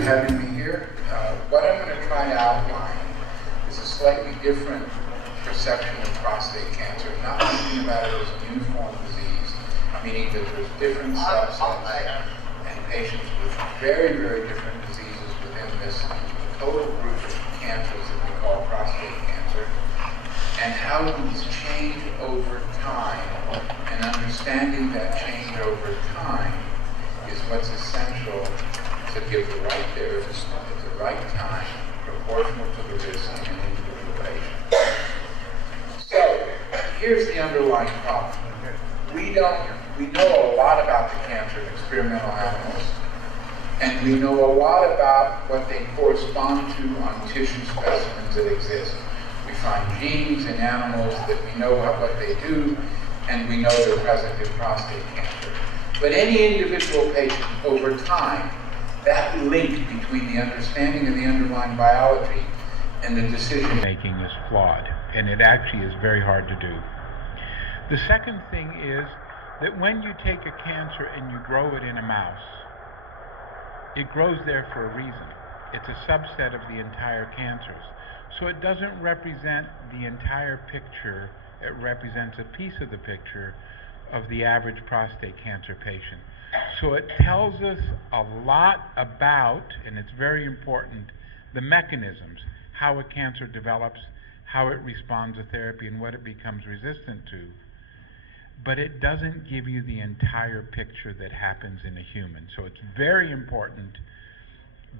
for having me here. What I'm going to try to outline is a slightly different perception of prostate cancer, not thinking about it as a uniform disease, meaning that there's different subsets and patients with very, very different diseases within this total group of cancers that we call prostate cancer, and how these change over time, and understanding that change over time is what's essential to give the right therapy at the right time, proportional to the risk in an individual patient. So, here's the underlying problem. We know a lot about the cancer in experimental animals, and we know a lot about what they correspond to on tissue specimens that exist. We find genes in animals that we know what they do, and we know they're present in prostate cancer. But any individual patient, over time, that link between the understanding of the underlying biology and the decision-making is flawed, and it actually is very hard to do. The second thing is that when you take a cancer and you grow it in a mouse, it grows there for a reason. It's a subset of the entire cancers. So it doesn't represent the entire picture, it represents a piece of the picture of the average prostate cancer patient. So it tells us a lot about, and it's very important, the mechanisms, how a cancer develops, how it responds to therapy, and what it becomes resistant to. But it doesn't give you the entire picture that happens in a human. So it's very important,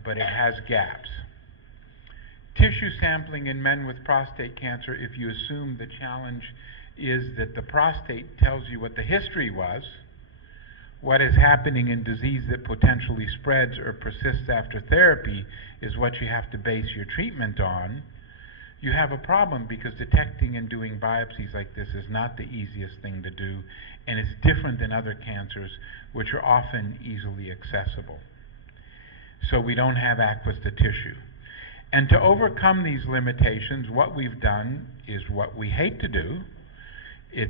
but it has gaps. Tissue sampling in men with prostate cancer, if you assume the challenge is that the prostate tells you what the history was, what is happening in disease that potentially spreads or persists after therapy is what you have to base your treatment on, you have a problem, because detecting and doing biopsies like this is not the easiest thing to do, and it's different than other cancers, which are often easily accessible. So we don't have access to tissue. And to overcome these limitations, what we've done is what we hate to do,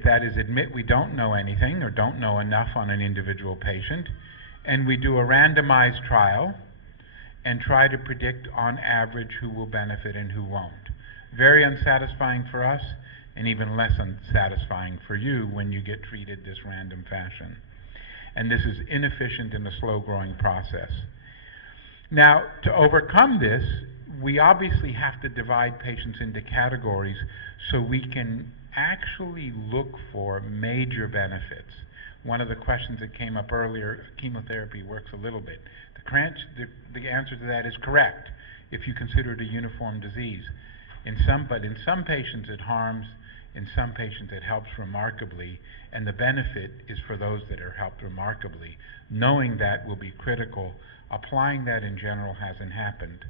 that is admit we don't know anything or don't know enough on an individual patient, and we do a randomized trial and try to predict on average who will benefit and who won't. Very unsatisfying for us, and even less unsatisfying for you when you get treated this random fashion. And this is inefficient in a slow-growing process. Now, to overcome this, we obviously have to divide patients into categories so we can actually look for major benefits. One of the questions that came up earlier, chemotherapy works a little bit. The answer to that is correct if you consider it a uniform disease. But in some patients it harms, in some patients it helps remarkably, and the benefit is for those that are helped remarkably. Knowing that will be critical. Applying that in general hasn't happened.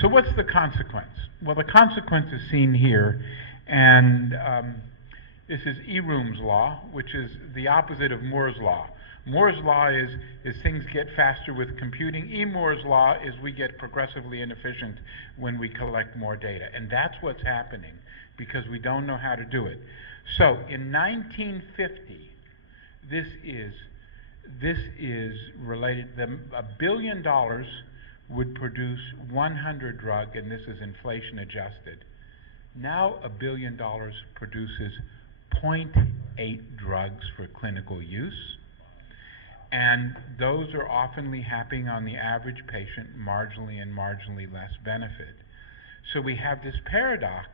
So what's the consequence? Well, the consequence is seen here, and this is Eroom's law, which is the opposite of Moore's law. Moore's law is things get faster with computing. Moore's law is we get progressively inefficient when we collect more data, and that's what's happening because we don't know how to do it. So in 1950, this is related. $1 billion would produce 100 drugs, and this is inflation adjusted. Now $1 billion produces 0.8 drugs for clinical use, and those are often happening on the average patient marginally and marginally less benefit. So we have this paradox.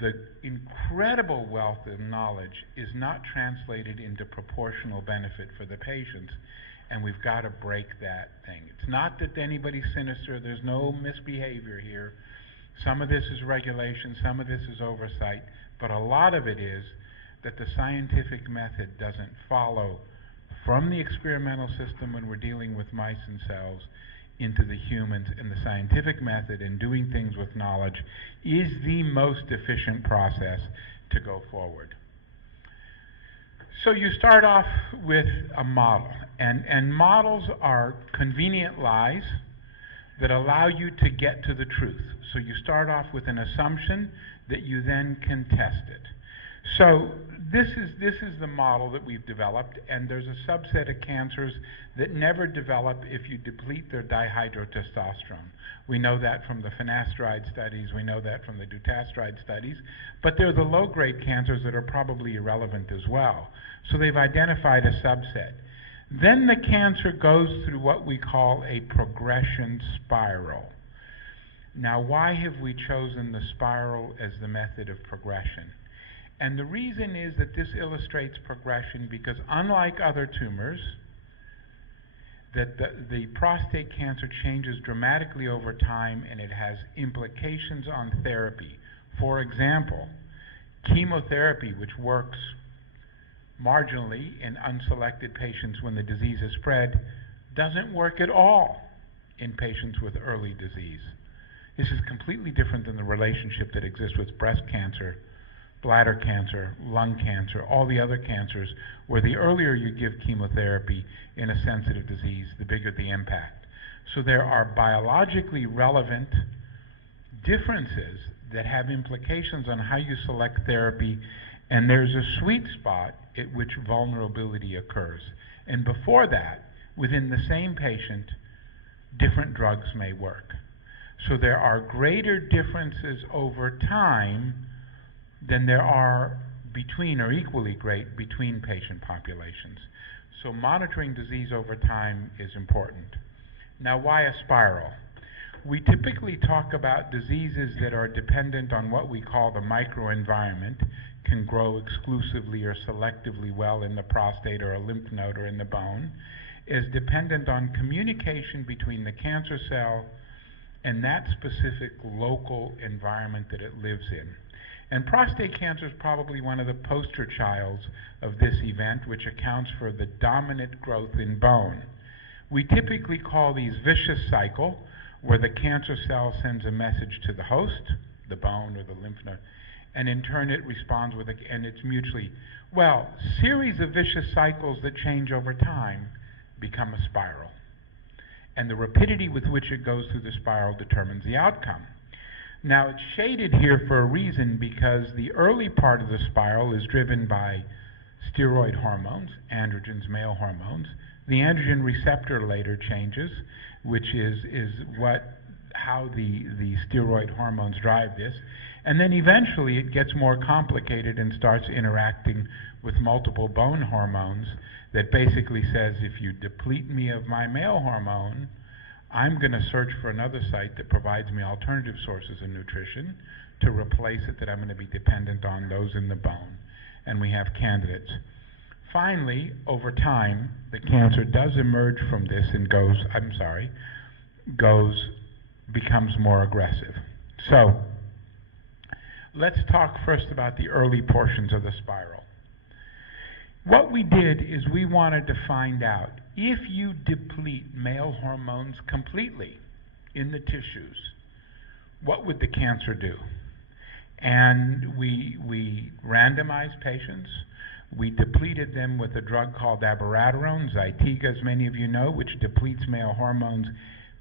The incredible wealth of knowledge is not translated into proportional benefit for the patients, and we've got to break that thing. It's not that anybody's sinister. There's no misbehavior here. Some of this is regulation, some of this is oversight, but a lot of it is that the scientific method doesn't follow from the experimental system when we're dealing with mice and cells into the humans, and the scientific method in doing things with knowledge is the most efficient process to go forward. So you start off with a model, and models are convenient lies that allow you to get to the truth. So you start off with an assumption that you then can test it. So this is the model that we've developed, and there's a subset of cancers that never develop if you deplete their dihydrotestosterone. We know that from the finasteride studies, we know that from the dutasteride studies, but they're the low-grade cancers that are probably irrelevant as well. So they've identified a subset. Then the cancer goes through what we call a progression spiral. Now, why have we chosen the spiral as the method of progression? And the reason is that this illustrates progression because unlike other tumors, that the prostate cancer changes dramatically over time and it has implications on therapy. For example, chemotherapy, which works marginally in unselected patients when the disease is spread, doesn't work at all in patients with early disease. This is completely different than the relationship that exists with breast cancer, bladder cancer, lung cancer, all the other cancers, where the earlier you give chemotherapy in a sensitive disease, the bigger the impact. So there are biologically relevant differences that have implications on how you select therapy, and there's a sweet spot at which vulnerability occurs. And before that, within the same patient, different drugs may work. So there are greater differences over time than there are between, or equally great, between patient populations. So monitoring disease over time is important. Now, why a spiral? We typically talk about diseases that are dependent on what we call the microenvironment, can grow exclusively or selectively well in the prostate or a lymph node or in the bone, is dependent on communication between the cancer cell and that specific local environment that it lives in. And prostate cancer is probably one of the poster childs of this event, which accounts for the dominant growth in bone. We typically call these vicious cycle, where the cancer cell sends a message to the host, the bone or the lymph node, and in turn it responds with and it's mutually, well, series of vicious cycles that change over time become a spiral. And the rapidity with which it goes through the spiral determines the outcome. Now, it's shaded here for a reason, because the early part of the spiral is driven by steroid hormones, androgens, male hormones. The androgen receptor later changes, which is how the steroid hormones drive this. And then eventually it gets more complicated and starts interacting with multiple bone hormones that basically says, if you deplete me of my male hormone, I'm going to search for another site that provides me alternative sources of nutrition to replace it, that I'm going to be dependent on those in the bone. And we have candidates. Finally, over time, the cancer does emerge from this and becomes more aggressive. So, let's talk first about the early portions of the spiral. What we did is we wanted to find out, if you deplete male hormones completely in the tissues, what would the cancer do? And we randomized patients. We depleted them with a drug called abiraterone, Zytiga, as many of you know, which depletes male hormones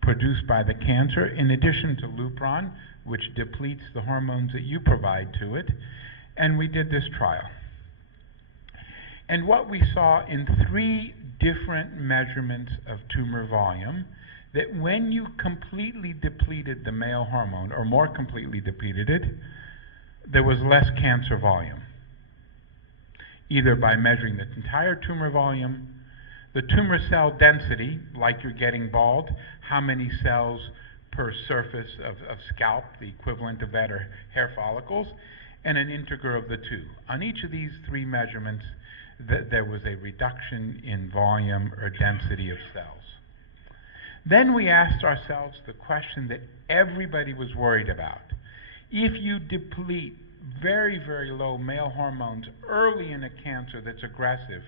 produced by the cancer, in addition to Lupron, which depletes the hormones that you provide to it. And we did this trial. And what we saw in 3 different measurements of tumor volume, that when you completely depleted the male hormone, or more completely depleted it, there was less cancer volume, either by measuring the entire tumor volume, the tumor cell density, like you're getting bald, how many cells per surface of scalp, the equivalent of that are hair follicles, and an integer of the 2. On each of these 3 measurements, there was a reduction in volume or density of cells. Then we asked ourselves the question that everybody was worried about. If you deplete very, very low male hormones early in a cancer that's aggressive,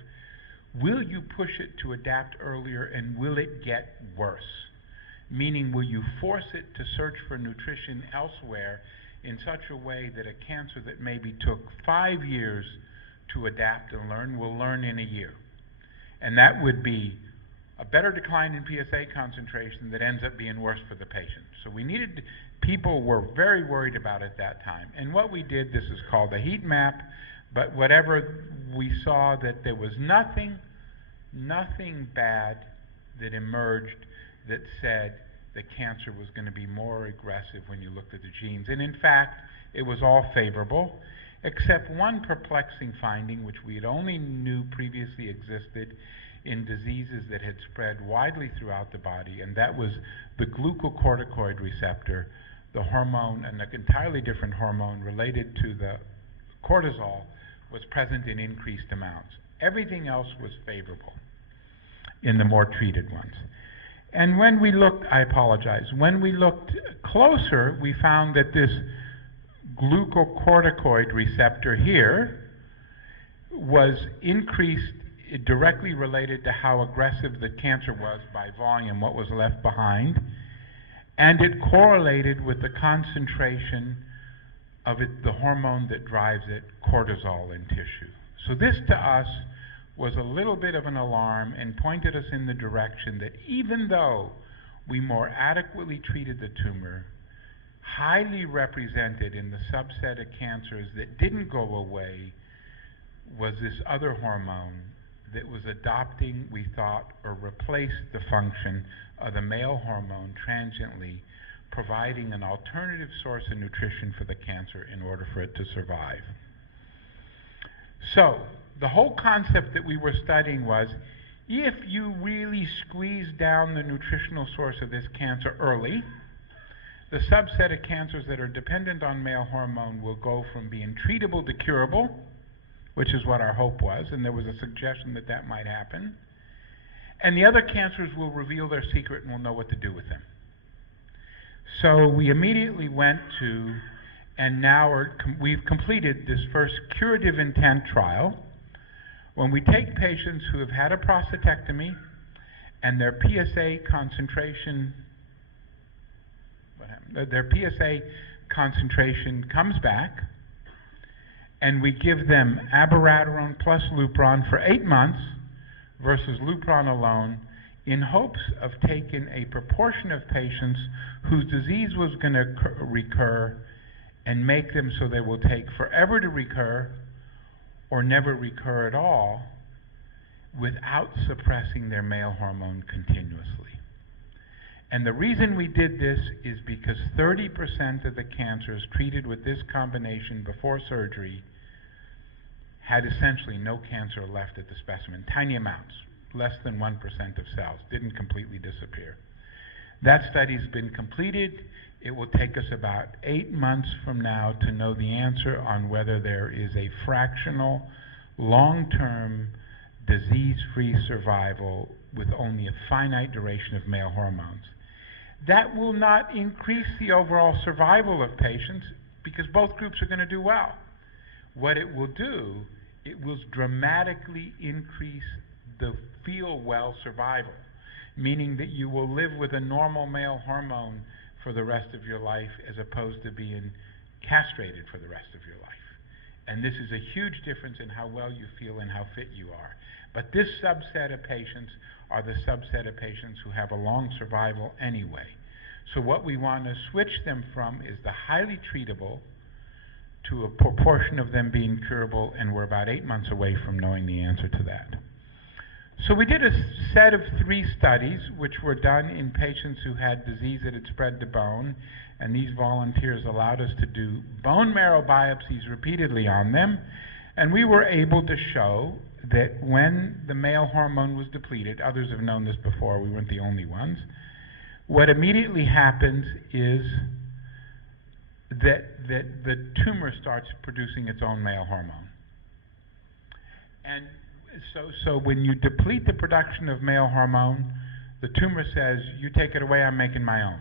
will you push it to adapt earlier, and will it get worse? Meaning, will you force it to search for nutrition elsewhere in such a way that a cancer that maybe took 5 years to adapt and learn will learn in a year? And that would be a better decline in PSA concentration that ends up being worse for the patient. So people were very worried about it at that time. And what we did, this is called a heat map. But whatever, we saw that there was nothing bad that emerged that said the cancer was going to be more aggressive when you looked at the genes. And in fact, it was all favorable, except one perplexing finding, which we had only knew previously existed in diseases that had spread widely throughout the body, and that was the glucocorticoid receptor, the hormone, an entirely different hormone related to the cortisol, was present in increased amounts. Everything else was favorable in the more treated ones. And when we looked, when we looked closer, we found that this glucocorticoid receptor here was increased, directly related to how aggressive the cancer was by volume, what was left behind, and it correlated with the concentration of it, the hormone that drives it, cortisol, in tissue. So this to us was a little bit of an alarm and pointed us in the direction that even though we more adequately treated the tumor, highly represented in the subset of cancers that didn't go away was this other hormone that was adopting, we thought, or replaced the function of the male hormone transiently, providing an alternative source of nutrition for the cancer in order for it to survive. So, the whole concept that we were studying was, if you really squeeze down the nutritional source of this cancer early, the subset of cancers that are dependent on male hormone will go from being treatable to curable, which is what our hope was, and there was a suggestion that that might happen. And the other cancers will reveal their secret and we'll know what to do with them. So we immediately went to, and now we've completed this first curative intent trial, when we take patients who have had a prostatectomy and their PSA concentration, their PSA concentration comes back, and we give them abiraterone plus Lupron for 8 months versus Lupron alone, in hopes of taking a proportion of patients whose disease was going to recur and make them so they will take forever to recur or never recur at all without suppressing their male hormone continuously. And the reason we did this is because 30% of the cancers treated with this combination before surgery had essentially no cancer left at the specimen, tiny amounts, less than 1% of cells, didn't completely disappear. That study's been completed. It will take us about 8 months from now to know the answer on whether there is a fractional, long-term, disease-free survival with only a finite duration of male hormones. That will not increase the overall survival of patients because both groups are going to do well. What it will do, it will dramatically increase the feel well survival, meaning that you will live with a normal male hormone for the rest of your life as opposed to being castrated for the rest of your life. And this is a huge difference in how well you feel and how fit you are. But this subset of patients are the subset of patients who have a long survival anyway. So what we want to switch them from is the highly treatable to a proportion of them being curable, and we're about 8 months away from knowing the answer to that. So we did a set of 3 studies which were done in patients who had disease that had spread to bone, and these volunteers allowed us to do bone marrow biopsies repeatedly on them, and we were able to show that when the male hormone was depleted, others have known this before, we weren't the only ones, what immediately happens is that the tumor starts producing its own male hormone. And so when you deplete the production of male hormone, the tumor says, you take it away, I'm making my own.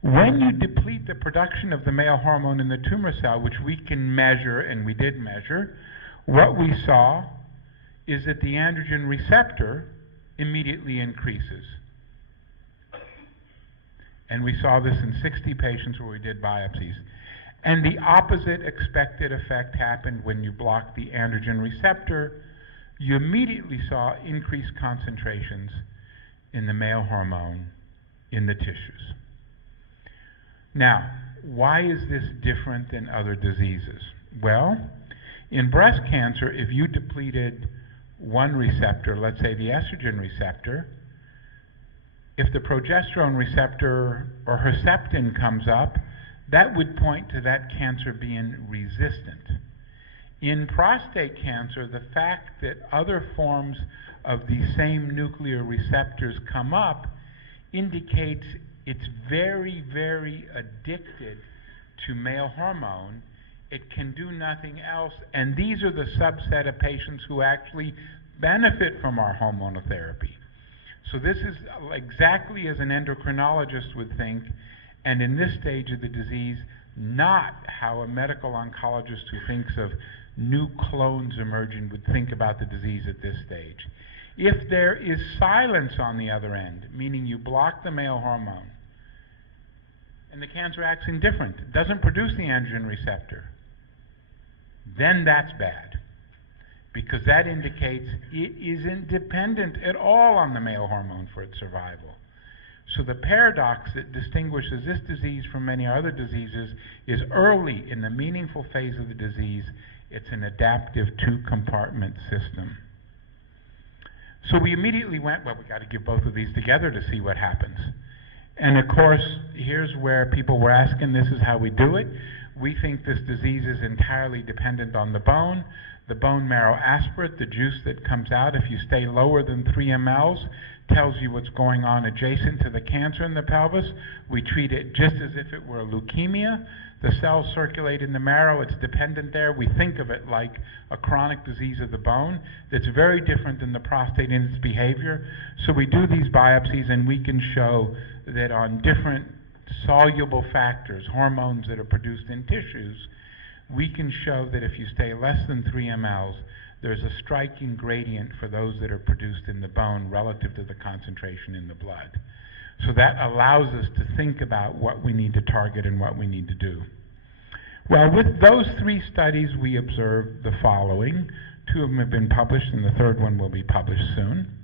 When you deplete the production of the male hormone in the tumor cell, which we can measure, and we did measure, what we saw is that the androgen receptor immediately increases. And we saw this in 60 patients where we did biopsies. And the opposite expected effect happened when you blocked the androgen receptor. You immediately saw increased concentrations in the male hormone in the tissues. Now, why is this different than other diseases? Well, in breast cancer, if you depleted one receptor, let's say the estrogen receptor, if the progesterone receptor or Herceptin comes up, that would point to that cancer being resistant. In prostate cancer, the fact that other forms of the same nuclear receptors come up indicates it's very, very addicted to male hormone. It can do nothing else, and these are the subset of patients who actually benefit from our hormonal therapy. So this is exactly as an endocrinologist would think, and in this stage of the disease, not how a medical oncologist who thinks of new clones emerging would think about the disease at this stage. If there is silence on the other end, meaning you block the male hormone, and the cancer acts indifferent, doesn't produce the androgen receptor, then that's bad, because that indicates it isn't dependent at all on the male hormone for its survival. So the paradox that distinguishes this disease from many other diseases is early in the meaningful phase of the disease, it's an adaptive two-compartment system. So we immediately went, well, we got to give both of these together to see what happens. And of course, here's where people were asking, this is how we do it. We think this disease is entirely dependent on the bone marrow aspirate, the juice that comes out, if you stay lower than 3 mLs, tells you what's going on adjacent to the cancer in the pelvis. We treat it just as if it were a leukemia. The cells circulate in the marrow, it's dependent there. We think of it like a chronic disease of the bone that's very different than the prostate in its behavior. So we do these biopsies and we can show that on different soluble factors, hormones that are produced in tissues, we can show that if you stay less than 3 mLs, there's a striking gradient for those that are produced in the bone relative to the concentration in the blood. So that allows us to think about what we need to target and what we need to do. Well, with those 3 studies, we observed the following. 2 of them have been published, and the 3rd one will be published soon.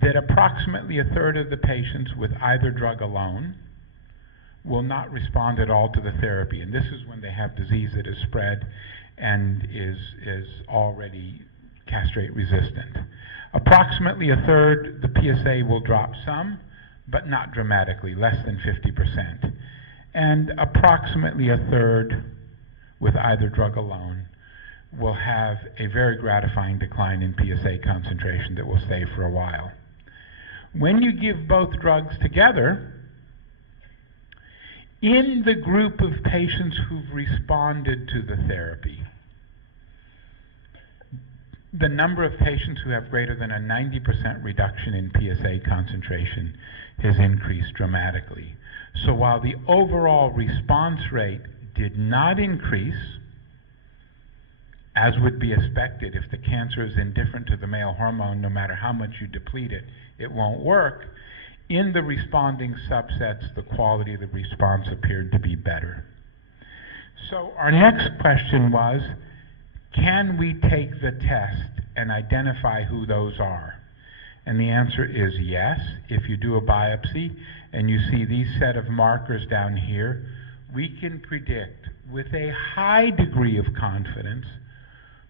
That approximately 1/3 of the patients with either drug alone will not respond at all to the therapy. And this is when they have disease that is spread and is already castrate resistant. Approximately 1/3, the PSA will drop some, but not dramatically, less than 50%. And approximately 1/3 with either drug alone will have a very gratifying decline in PSA concentration that will stay for a while. When you give both drugs together, in the group of patients who've responded to the therapy, the number of patients who have greater than a 90% reduction in PSA concentration has increased dramatically. So while the overall response rate did not increase, as would be expected if the cancer is indifferent to the male hormone, no matter how much you deplete it, it won't work. In the responding subsets, the quality of the response appeared to be better. So our next question was, can we take the test and identify who those are? And the answer is yes. If you do a biopsy and you see these set of markers down here, we can predict with a high degree of confidence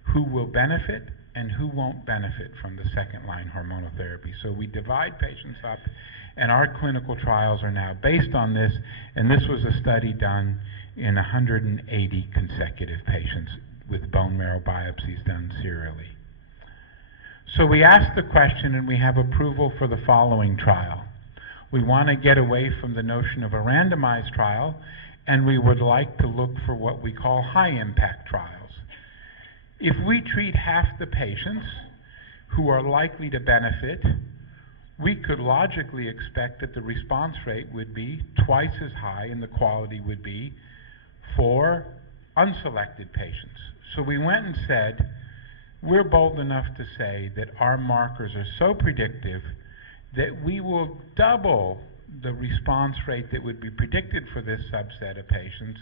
who will benefit and who won't benefit from the second-line hormonal therapy. So we divide patients up, and our clinical trials are now based on this, and this was a study done in 180 consecutive patients with bone marrow biopsies done serially. So we asked the question, and we have approval for the following trial. We want to get away from the notion of a randomized trial, and we would like to look for what we call high-impact trials. If we treat half the patients who are likely to benefit, we could logically expect that the response rate would be twice as high and the quality would be for unselected patients. So we went and said, we're bold enough to say that our markers are so predictive that we will double the response rate that would be predicted for this subset of patients.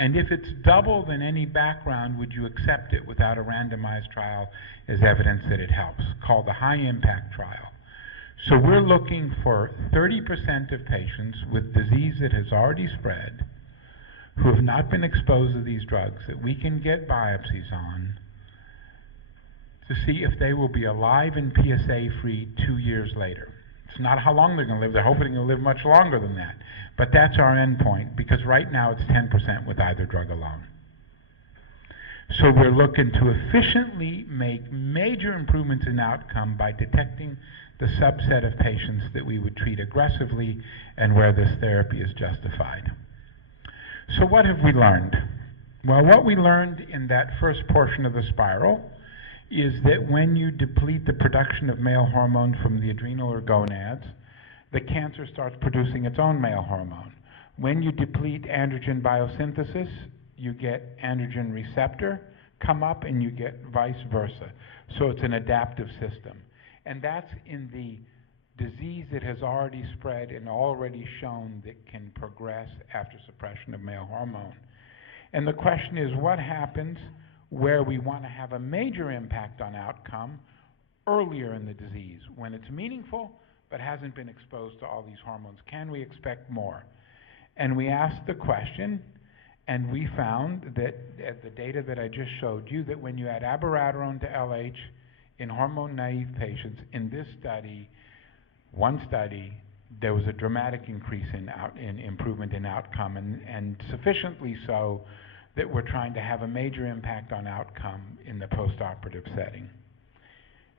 And if it's double than any background, would you accept it without a randomized trial as evidence that it helps, called the high-impact trial. So we're looking for 30% of patients with disease that has already spread who have not been exposed to these drugs that we can get biopsies on to see if they will be alive and PSA-free 2 years later. It's not how long they're going to live. They're hoping they'll live much longer than that. But that's our endpoint, because right now it's 10% with either drug alone. So we're looking to efficiently make major improvements in outcome by detecting the subset of patients that we would treat aggressively and where this therapy is justified. So what have we learned? Well, what we learned in that first portion of the spiral is that when you deplete the production of male hormone from the adrenal or gonads, the cancer starts producing its own male hormone. When you deplete androgen biosynthesis, you get androgen receptor come up and you get vice versa. So it's an adaptive system. And that's in the disease that has already spread and already shown that can progress after suppression of male hormone. And the question is, what happens where we want to have a major impact on outcome earlier in the disease, when it's meaningful but hasn't been exposed to all these hormones? Can we expect more? And we asked the question, and we found that the data that I just showed you, that when you add abiraterone to LH in hormone-naive patients, in this study, one study, there was a dramatic increase in improvement in outcome, and sufficiently so that we're trying to have a major impact on outcome in the postoperative setting.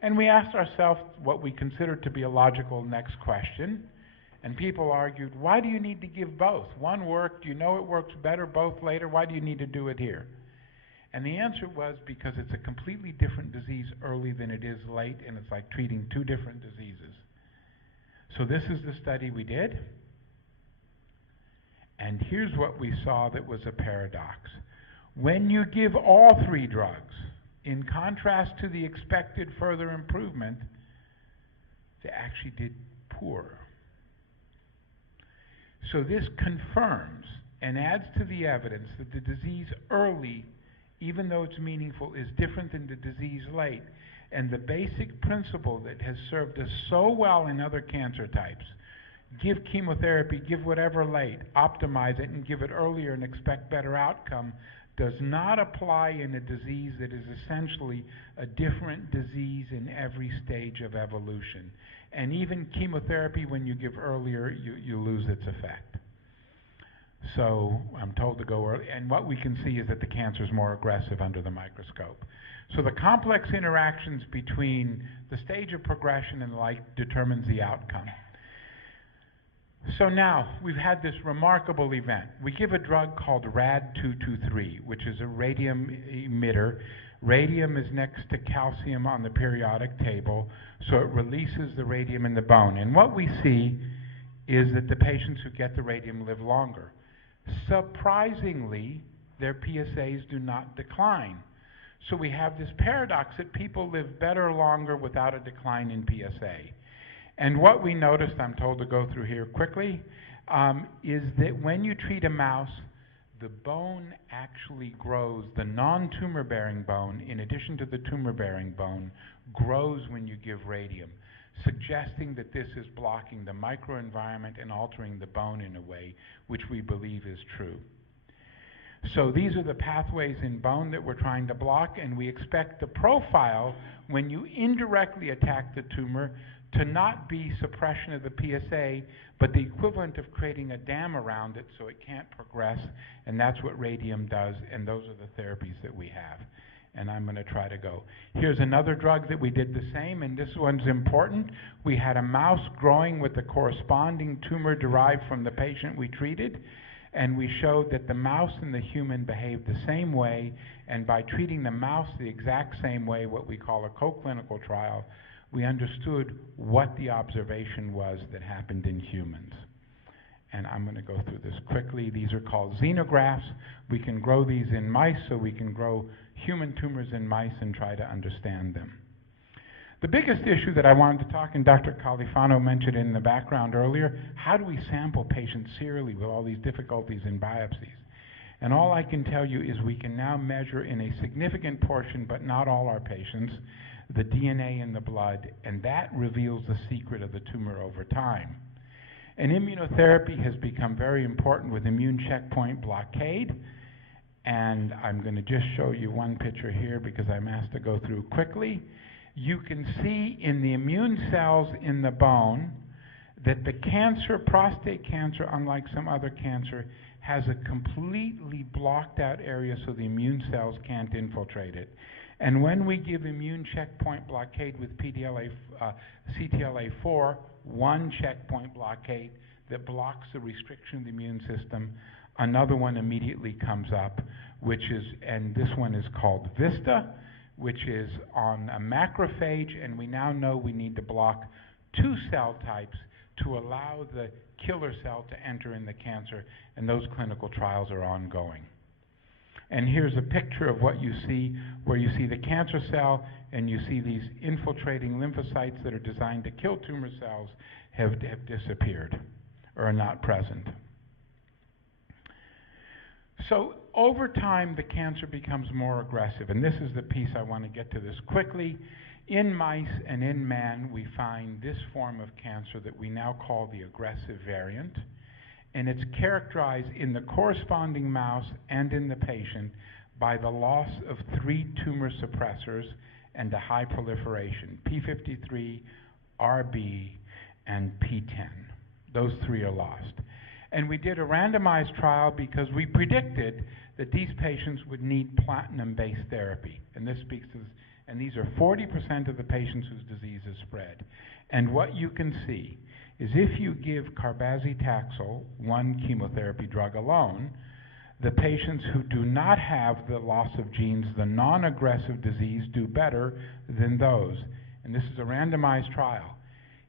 And we asked ourselves what we considered to be a logical next question, and people argued, why do you need to give both? One worked, you know it works better, both later, why do you need to do it here? And the answer was because it's a completely different disease early than it is late, and it's like treating two different diseases. So this is the study we did, and here's what we saw that was a paradox. When you give all three drugs, in contrast to the expected further improvement, they actually did poorer. So this confirms and adds to the evidence that the disease early, even though it's meaningful, is different than the disease late. And the basic principle that has served us so well in other cancer types, give chemotherapy, give whatever late, optimize it and give it earlier and expect better outcome, does not apply in a disease that is essentially a different disease in every stage of evolution. And even chemotherapy, when you give earlier, you lose its effect. So I'm told to go early, and what we can see is that the cancer is more aggressive under the microscope. So the complex interactions between the stage of progression and the like determines the outcome. So now, we've had this remarkable event. We give a drug called RAD223, which is a radium emitter. Radium is next to calcium on the periodic table, so it releases the radium in the bone. And what we see is that the patients who get the radium live longer. Surprisingly, their PSAs do not decline. So we have this paradox that people live better longer without a decline in PSA. And what we noticed, I'm told to go through here quickly, is that when you treat a mouse, the bone actually grows, the non-tumor bearing bone, in addition to the tumor bearing bone, grows when you give radium, suggesting that this is blocking the microenvironment and altering the bone in a way which we believe is true. So these are the pathways in bone that we're trying to block, and we expect the profile, when you indirectly attack the tumor, to not be suppression of the PSA, but the equivalent of creating a dam around it so it can't progress, and that's what radium does, and those are the therapies that we have. And I'm going to try to go. Here's another drug that we did the same, and this one's important. We had a mouse growing with the corresponding tumor derived from the patient we treated, and we showed that the mouse and the human behaved the same way, and by treating the mouse the exact same way, what we call a co-clinical trial, we understood what the observation was that happened in humans. And I'm going to go through this quickly. These are called xenografts. We can grow these in mice, so we can grow human tumors in mice and try to understand them. The biggest issue that I wanted to talk, and Dr. Califano mentioned in the background earlier, how do we sample patients serially with all these difficulties in biopsies? And all I can tell you is we can now measure in a significant portion, but not all our patients, the DNA in the blood, and that reveals the secret of the tumor over time. And immunotherapy has become very important with immune checkpoint blockade. And I'm going to just show you one picture here because I'm asked to go through quickly. You can see in the immune cells in the bone that the cancer, prostate cancer, unlike some other cancer, has a completely blocked out area so the immune cells can't infiltrate it. And when we give immune checkpoint blockade with CTLA-4, one checkpoint blockade that blocks the restriction of the immune system, another one immediately comes up, which is, and this one is called VISTA, which is on a macrophage, and we now know we need to block 2 cell types to allow the killer cell to enter in the cancer, and those clinical trials are ongoing. And here's a picture of what you see, where you see the cancer cell and you see these infiltrating lymphocytes that are designed to kill tumor cells have disappeared or are not present. So over time, the cancer becomes more aggressive, and this is the piece I want to get to this quickly. In mice and in man, we find this form of cancer that we now call the aggressive variant, and it's characterized in the corresponding mouse and in the patient by the loss of 3 tumor suppressors and a high proliferation, P53, RB, and P10. Those 3 are lost. And we did a randomized trial because we predicted that these patients would need platinum-based therapy. And this speaks to this, and these are 40% of the patients whose disease is spread. And what you can see is if you give carbazitaxel, one chemotherapy drug alone, the patients who do not have the loss of genes, the non-aggressive disease, do better than those. And this is a randomized trial.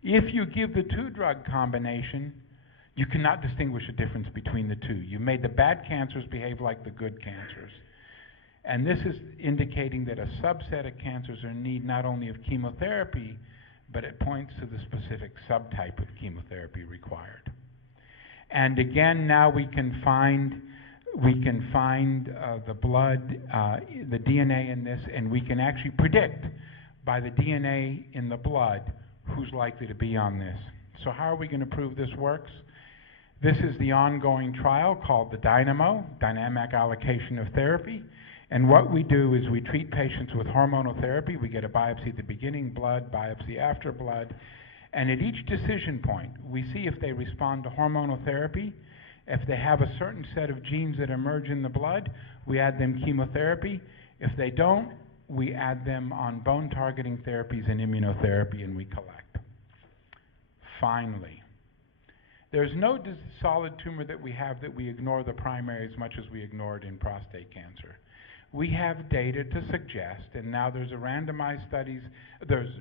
If you give the 2-drug combination, you cannot distinguish a difference between the 2. You made the bad cancers behave like the good cancers. And this is indicating that a subset of cancers are in need not only of chemotherapy, but it points to the specific subtype of chemotherapy required. And again, now we can find the blood, the DNA in this, and we can actually predict by the DNA in the blood who's likely to be on this. So how are we going to prove this works? This is the ongoing trial called the Dynamo, Dynamic Allocation of Therapy. And what we do is we treat patients with hormonal therapy. We get a biopsy at the beginning, blood, biopsy after blood. And at each decision point, we see if they respond to hormonal therapy. If they have a certain set of genes that emerge in the blood, we add them chemotherapy. If they don't, we add them on bone-targeting therapies and immunotherapy, and we collect. Finally, there's no solid tumor that we have that we ignore the primary as much as we ignore it in prostate cancer. We have data to suggest, and now there's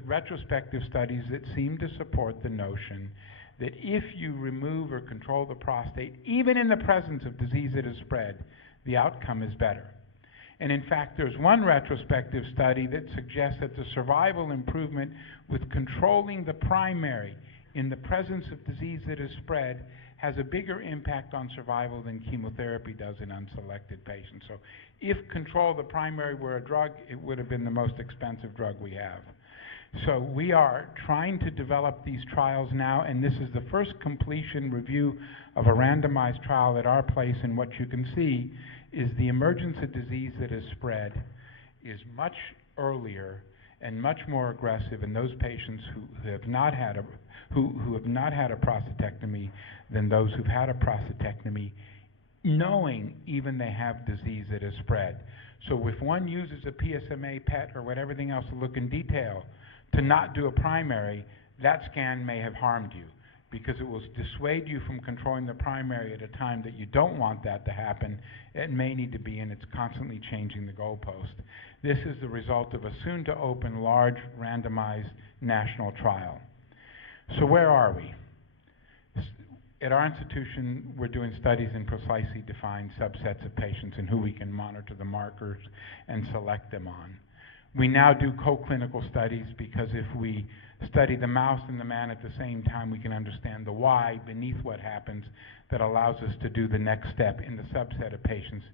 retrospective studies that seem to support the notion that if you remove or control the prostate, even in the presence of disease that is spread, the outcome is better. And in fact, there's one retrospective study that suggests that the survival improvement with controlling the primary in the presence of disease that is spread has a bigger impact on survival than chemotherapy does in unselected patients. So if control of the primary were a drug, it would have been the most expensive drug we have. So we are trying to develop these trials now, and this is the first completion review of a randomized trial at our place, and what you can see is the emergence of disease that is spread is much earlier and much more aggressive in those patients who have not had a prostatectomy than those who've had a prostatectomy, knowing even they have disease that is spread. So if one uses a PSMA PET or everything else to look in detail to not do a primary, that scan may have harmed you because it will dissuade you from controlling the primary at a time that you don't want that to happen. It may need to be, and it's constantly changing the goalpost. This is the result of a soon-to-open large randomized national trial. So where are we? At our institution, we're doing studies in precisely defined subsets of patients and who we can monitor the markers and select them on. We now do co-clinical studies because if we study the mouse and the man at the same time, we can understand the why beneath what happens that allows us to do the next step in the subset of patients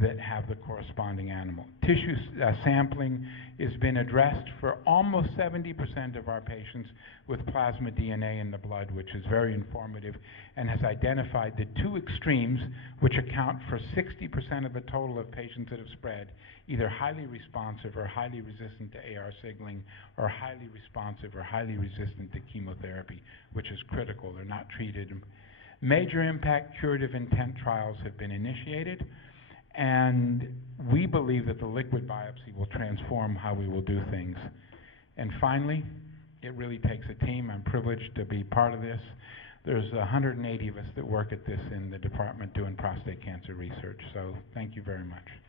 that have the corresponding animal. Tissue sampling has been addressed for almost 70% of our patients with plasma DNA in the blood, which is very informative, and has identified the two extremes, which account for 60% of the total of patients that have spread, either highly responsive or highly resistant to AR signaling, or highly responsive or highly resistant to chemotherapy, which is critical. They're not treated. Major impact curative intent trials have been initiated, and we believe that the liquid biopsy will transform how we will do things. And finally, it really takes a team. I'm privileged to be part of this. There's 180 of us that work at this in the department doing prostate cancer research, so thank you very much.